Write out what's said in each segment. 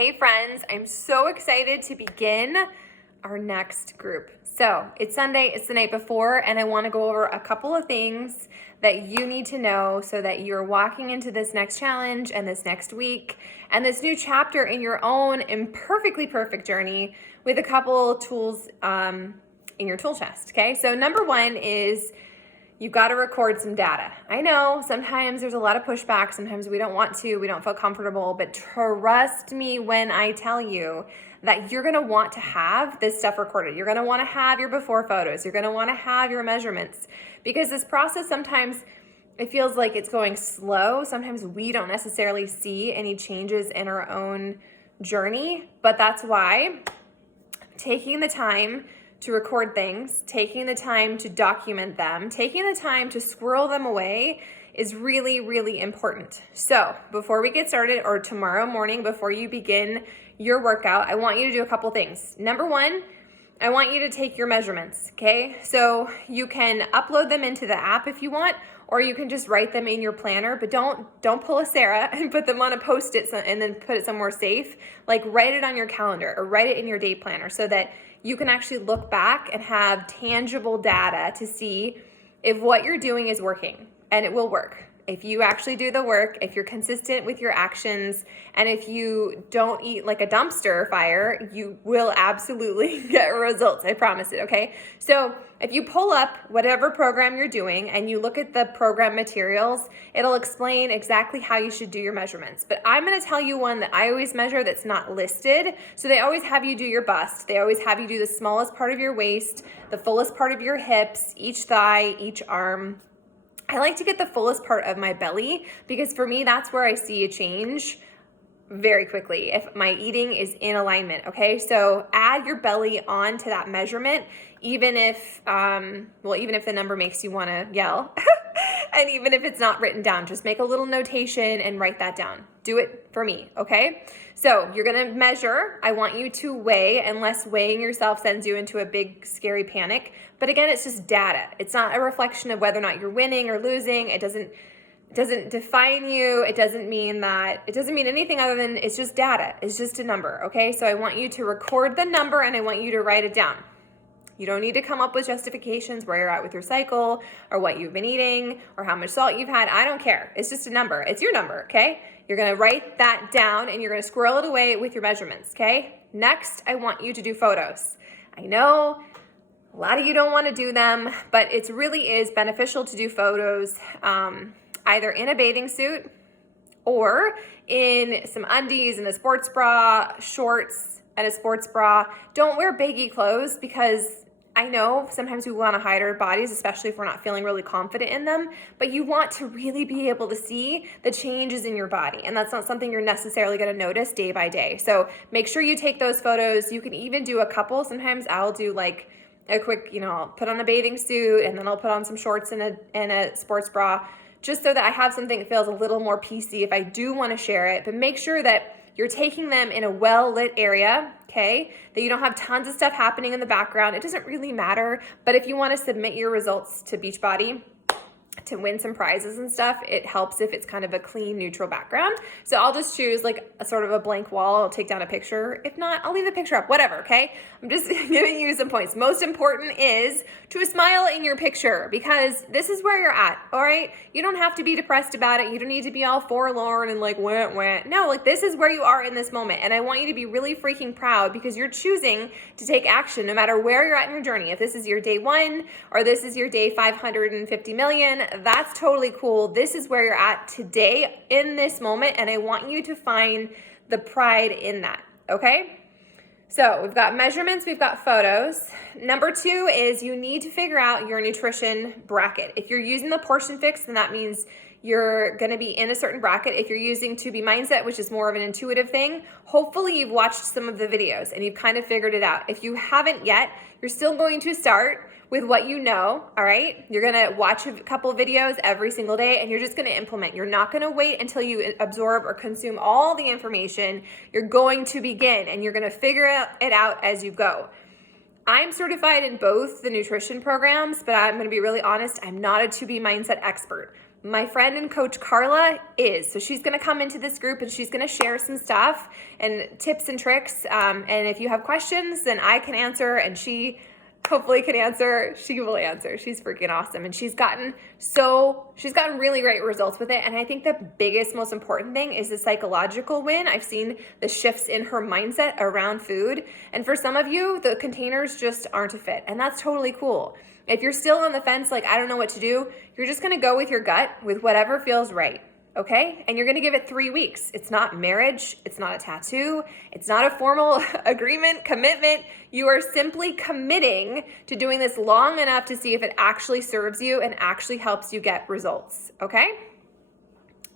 Hey friends, I'm so excited to begin our next group. So it's Sunday, it's the night before, and I want to go over a couple of things that you need to know so that you're walking into this next challenge and this next week and this new chapter in your own imperfectly perfect journey with a couple tools in your tool chest, okay? So number one is you've got to record some data. I know sometimes there's a lot of pushback. Sometimes we don't want to, we don't feel comfortable, but trust me when I tell you that you're going to want to have this stuff recorded. You're going to want to have your before photos. You're going to want to have your measurements, because this process sometimes it feels like it's going slow. Sometimes we don't necessarily see any changes in our own journey, but that's why taking the time to record things, taking the time to document them, taking the time to squirrel them away is really, really important. So before we get started, or tomorrow morning before you begin your workout, I want you to do a couple things. Number one, I want you to take your measurements, okay? So you can upload them into the app if you want, or you can just write them in your planner, but don't pull a Sarah and put them on a Post-it and then put it somewhere safe. Like write it on your calendar or write it in your day planner so that you can actually look back and have tangible data to see if what you're doing is working, and it will work. If you actually do the work, if you're consistent with your actions, and if you don't eat like a dumpster fire, you will absolutely get results. I promise it, okay? So if you pull up whatever program you're doing and you look at the program materials, it'll explain exactly how you should do your measurements. But I'm gonna tell you one that I always measure that's not listed. So they always have you do your bust. They always have you do the smallest part of your waist, the fullest part of your hips, each thigh, each arm. I like to get the fullest part of my belly because for me, that's where I see a change very quickly if my eating is in alignment, okay? So add your belly onto that measurement, even if the number makes you wanna yell, and even if it's not written down, just make a little notation and write that down. Do it for me, okay? So you're gonna measure. I want you to weigh, unless weighing yourself sends you into a big, scary panic. But again, it's just data. It's not a reflection of whether or not you're winning or losing. It doesn't define you. It doesn't mean anything other than it's just data. It's just a number, okay? So I want you to record the number and I want you to write it down. You don't need to come up with justifications where you're at with your cycle or what you've been eating or how much salt you've had. I don't care. It's just a number. It's your number, okay? You're gonna write that down and you're gonna squirrel it away with your measurements, okay? Next, I want you to do photos. I know a lot of you don't wanna do them, but it really is beneficial to do photos either in a bathing suit or in some undies and a sports bra, shorts and a sports bra. Don't wear baggy clothes because I know sometimes we want to hide our bodies, especially if we're not feeling really confident in them, but you want to really be able to see the changes in your body. And that's not something you're necessarily going to notice day by day. So make sure you take those photos. You can even do a couple. Sometimes I'll do like a quick, I'll put on a bathing suit and then I'll put on some shorts and a sports bra, just so that I have something that feels a little more PC if I do want to share it. But make sure that you're taking them in a well-lit area, okay? That you don't have tons of stuff happening in the background. It doesn't really matter, but if you want to submit your results to Beachbody to win some prizes and stuff, it helps if it's kind of a clean, neutral background. So I'll just choose like a sort of a blank wall. I'll take down a picture. If not, I'll leave the picture up, whatever, okay? I'm just giving you some points. Most important is to smile in your picture because this is where you're at, all right? You don't have to be depressed about it. You don't need to be all forlorn and like, wah. No, like this is where you are in this moment. And I want you to be really freaking proud because you're choosing to take action no matter where you're at in your journey. If this is your day 1 or this is your day 550 million, that's totally cool. This is where you're at today in this moment, and I want you to find the pride in that, okay? So we've got measurements, we've got photos. Number 2 is you need to figure out your nutrition bracket. If you're using the Portion Fix, then that means you're gonna be in a certain bracket. If you're using To Be Mindset, which is more of an intuitive thing, hopefully you've watched some of the videos and you've kind of figured it out. If you haven't yet, you're still going to start with what you know, all right? You're gonna watch a couple of videos every single day and you're just gonna implement. You're not gonna wait until you absorb or consume all the information. You're going to begin and you're gonna figure it out as you go. I'm certified in both the nutrition programs, but I'm gonna be really honest, I'm not a To Be Mindset expert. My friend and coach Carla is. So she's going to come into this group and she's going to share some stuff and tips and tricks. And if you have questions, then I can answer, and she hopefully can answer. She will answer. She's freaking awesome. And she's gotten really great results with it. And I think the biggest, most important thing is the psychological win. I've seen the shifts in her mindset around food. And for some of you, the containers just aren't a fit. And that's totally cool. If you're still on the fence, like, I don't know what to do, you're just going to go with your gut, with whatever feels right. Okay? And you're going to give it 3 weeks. It's not marriage. It's not a tattoo. It's not a formal agreement, commitment. You are simply committing to doing this long enough to see if it actually serves you and actually helps you get results. Okay?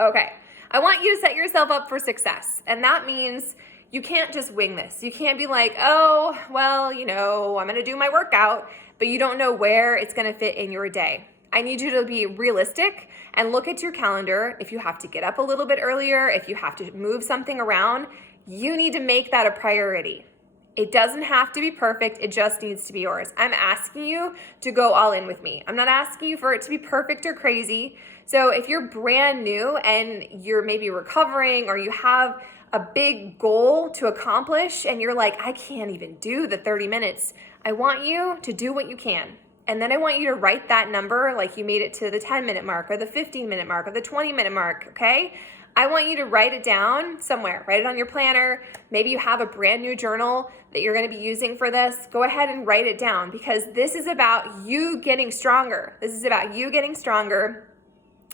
Okay. I want you to set yourself up for success. And that means you can't just wing this. You can't be like, oh, well, I'm going to do my workout, but you don't know where it's going to fit in your day. I need you to be realistic and look at your calendar. If you have to get up a little bit earlier, if you have to move something around, you need to make that a priority. It doesn't have to be perfect. It just needs to be yours. I'm asking you to go all in with me. I'm not asking you for it to be perfect or crazy. So if you're brand new and you're maybe recovering, or you have a big goal to accomplish and you're like, I can't even do the 30 minutes, I want you to do what you can. And then I want you to write that number like you made it to the 10-minute mark or the 15-minute mark or the 20-minute mark, okay? I want you to write it down somewhere. Write it on your planner. Maybe you have a brand new journal that you're going to be using for this. Go ahead and write it down, because this is about you getting stronger. This is about you getting stronger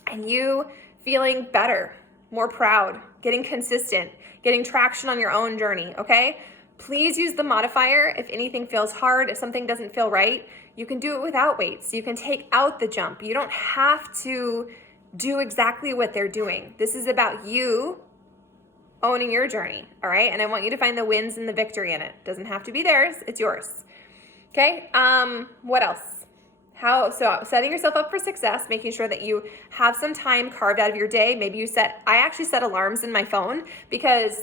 and you feeling better, more proud, getting consistent, getting traction on your own journey, okay? Please use the modifier if anything feels hard, if something doesn't feel right. You can do it without weights. You can take out the jump. You don't have to do exactly what they're doing. This is about you owning your journey, all right? And I want you to find the wins and the victory in it. Doesn't have to be theirs, it's yours. Okay, what else? So setting yourself up for success, making sure that you have some time carved out of your day. Maybe I actually set alarms in my phone, because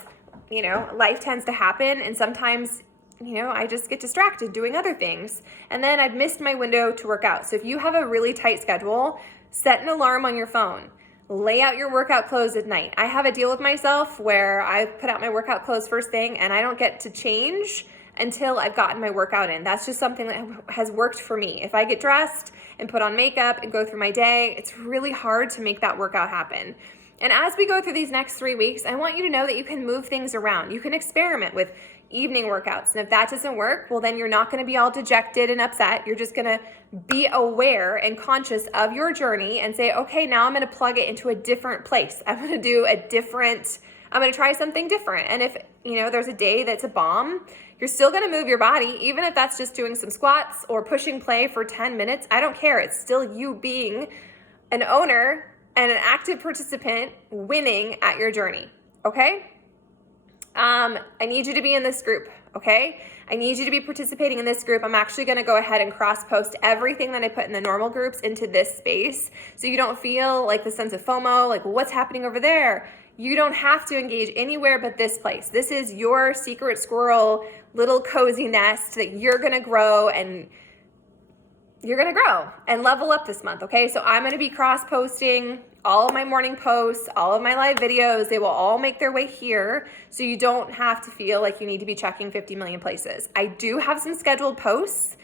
life tends to happen, and sometimes I just get distracted doing other things, and then I've missed my window to work out. So if you have a really tight schedule, set an alarm on your phone. Lay out your workout clothes at night. I have a deal with myself where I put out my workout clothes first thing, and I don't get to change until I've gotten my workout in. That's just something that has worked for me. If I get dressed and put on makeup and go through my day, it's really hard to make that workout happen. And as we go through these next 3 weeks, I want you to know that you can move things around. You can experiment with evening workouts. And if that doesn't work, well, then you're not going to be all dejected and upset. You're just going to be aware and conscious of your journey and say, okay, now I'm going to plug it into a different place. I'm going to try something different. And if, there's a day that's a bomb, you're still going to move your body, even if that's just doing some squats or pushing play for 10 minutes. I don't care. It's still you being an owner and an active participant winning at your journey. Okay? I need you to be in this group, okay? I need you to be participating in this group. I'm actually going to go ahead and cross-post everything that I put in the normal groups into this space, so you don't feel like the sense of FOMO, like, what's happening over there? You don't have to engage anywhere but this place. This is your secret squirrel little cozy nest that you're going to grow and level up this month, okay? So I'm going to be cross-posting all of my morning posts, all of my live videos. They will all make their way here, so you don't have to feel like you need to be checking 50 million places. I do have some scheduled posts.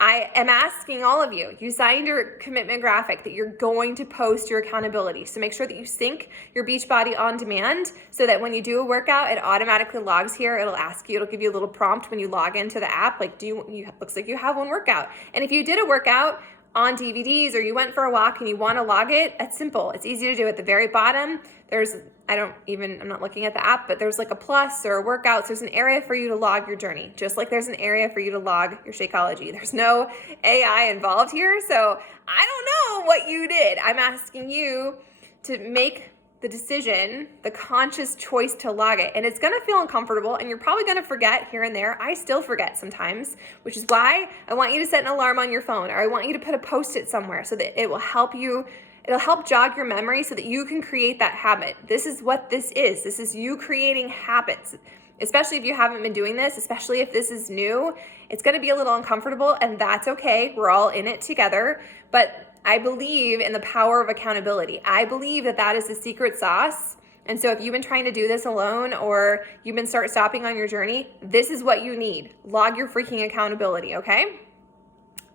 I am asking all of you, you signed your commitment graphic that you're going to post your accountability. So make sure that you sync your Beachbody on demand, so that when you do a workout, it automatically logs here. It'll give you a little prompt when you log into the app, like, looks like you have one workout. And if you did a workout on DVDs, or you went for a walk and you want to log it, it's simple. It's easy to do. At the very bottom, I'm not looking at the app, but there's like a plus or a workouts. There's an area for you to log your journey, just like there's an area for you to log your Shakeology. There's no AI involved here, so I don't know what you did. I'm asking you to make the decision, the conscious choice to log it. And it's going to feel uncomfortable, and you're probably going to forget here and there. I still forget sometimes, which is why I want you to set an alarm on your phone, or I want you to put a Post-it somewhere so that it will help you. It'll help jog your memory so that you can create that habit. This is what this is. This is you creating habits, especially if you haven't been doing this, especially if this is new. It's going to be a little uncomfortable, and that's okay. We're all in it together. But I believe in the power of accountability. I believe that that is the secret sauce. And so if you've been trying to do this alone or you've been stopping on your journey, this is what you need. Log your freaking accountability, okay?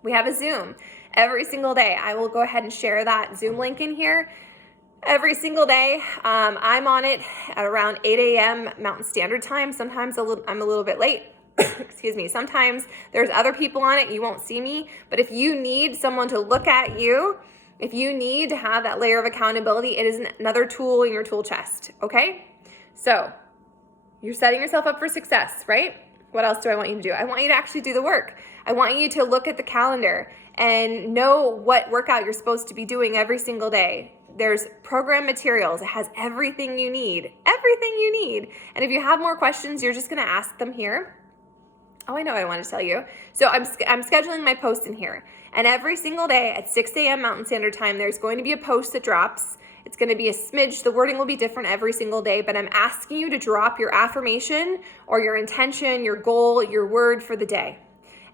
We have a Zoom every single day. I will go ahead and share that Zoom link in here. Every single day, I'm on it at around 8 a.m. Mountain Standard Time. Sometimes I'm a little bit late. Excuse me. Sometimes there's other people on it. You won't see me. But if you need someone to look at you, if you need to have that layer of accountability, it is another tool in your tool chest, okay? So you're setting yourself up for success, right? What else do I want you to do? I want you to actually do the work. I want you to look at the calendar and know what workout you're supposed to be doing every single day. There's program materials. It has everything you need. Everything you need. And if you have more questions, you're just going to ask them here. Oh, I know what I want to tell you. So I'm scheduling my post in here. And every single day at 6 a.m. Mountain Standard Time, there's going to be a post that drops. It's going to be a smidge. The wording will be different every single day, but I'm asking you to drop your affirmation or your intention, your goal, your word for the day.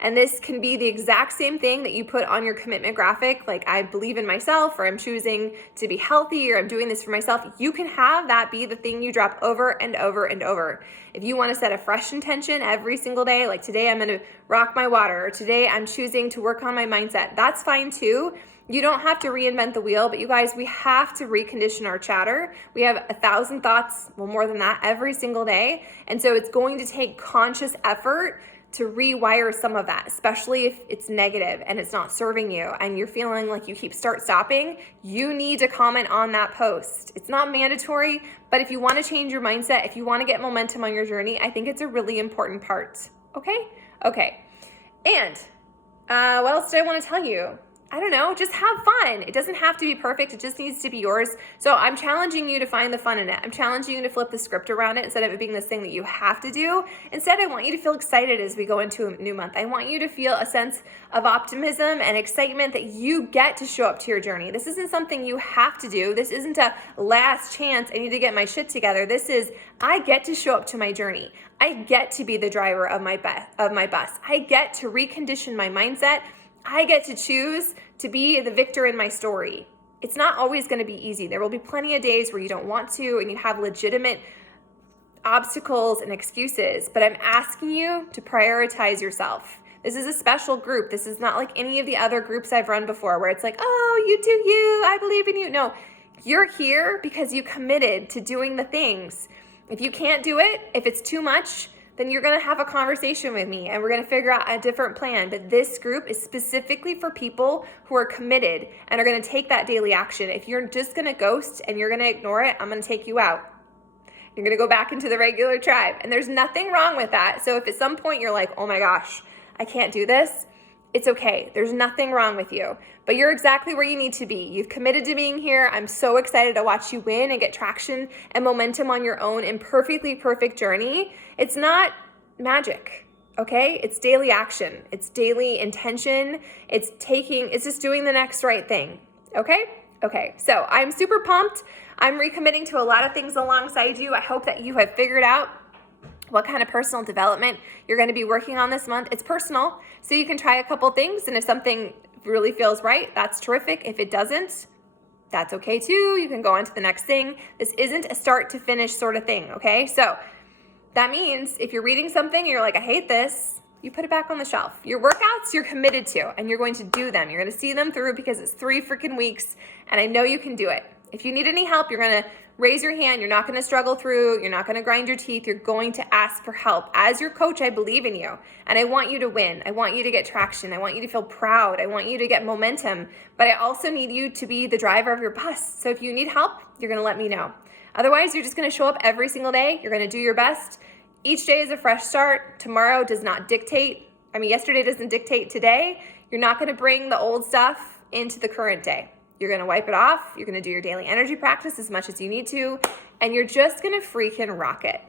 And this can be the exact same thing that you put on your commitment graphic, like I believe in myself, or I'm choosing to be healthy, or I'm doing this for myself. You can have that be the thing you drop over and over and over. If you want to set a fresh intention every single day, like today I'm going to rock my water, or today I'm choosing to work on my mindset, that's fine too. You don't have to reinvent the wheel, but you guys, we have to recondition our chatter. We have 1,000 thoughts, well, more than that, every single day. And so it's going to take conscious effort to rewire some of that, especially if it's negative and it's not serving you and you're feeling like you keep stopping, you need to comment on that post. It's not mandatory, but if you want to change your mindset, if you want to get momentum on your journey, I think it's a really important part. Okay? And what else did I want to tell you? I don't know, just have fun. It doesn't have to be perfect. It just needs to be yours. So I'm challenging you to find the fun in it. I'm challenging you to flip the script around it instead of it being this thing that you have to do. Instead, I want you to feel excited as we go into a new month. I want you to feel a sense of optimism and excitement that you get to show up to your journey. This isn't something you have to do. This isn't a last chance, I need to get my shit together. This is, I get to show up to my journey. I get to be the driver of my bus. I get to recondition my mindset. I get to choose to be the victor in my story. It's not always going to be easy. There will be plenty of days where you don't want to and you have legitimate obstacles and excuses, but I'm asking you to prioritize yourself. This is a special group. This is not like any of the other groups I've run before where it's like, oh, you do you, I believe in you. No, you're here because you committed to doing the things. If you can't do it, if it's too much, then you're going to have a conversation with me and we're going to figure out a different plan. But this group is specifically for people who are committed and are going to take that daily action. If you're just going to ghost and you're going to ignore it, I'm going to take you out. You're going to go back into the regular tribe. And there's nothing wrong with that. So if at some point you're like, oh my gosh, I can't do this, it's okay. There's nothing wrong with you. But you're exactly where you need to be. You've committed to being here. I'm so excited to watch you win and get traction and momentum on your own and perfectly perfect journey. It's not magic, okay? It's daily action. It's daily intention. It's just doing the next right thing, okay? Okay, so I'm super pumped. I'm recommitting to a lot of things alongside you. I hope that you have figured out what kind of personal development you're going to be working on this month. It's personal, so you can try a couple things, and if something really feels right, that's terrific. If it doesn't, that's okay too. You can go on to the next thing. This isn't a start to finish sort of thing, okay? So that means if you're reading something and you're like, I hate this, you put it back on the shelf. Your workouts, you're committed to, and you're going to do them. You're going to see them through because it's 3 freaking weeks, and I know you can do it. If you need any help, you're going to raise your hand. You're not going to struggle through. You're not going to grind your teeth. You're going to ask for help. As your coach, I believe in you, and I want you to win. I want you to get traction. I want you to feel proud. I want you to get momentum, but I also need you to be the driver of your bus. So if you need help, you're going to let me know. Otherwise, you're just going to show up every single day. You're going to do your best. Each day is a fresh start. Tomorrow does not dictate. Yesterday doesn't dictate today. You're not going to bring the old stuff into the current day. You're going to wipe it off. You're going to do your daily energy practice as much as you need to, and you're just going to freaking rock it.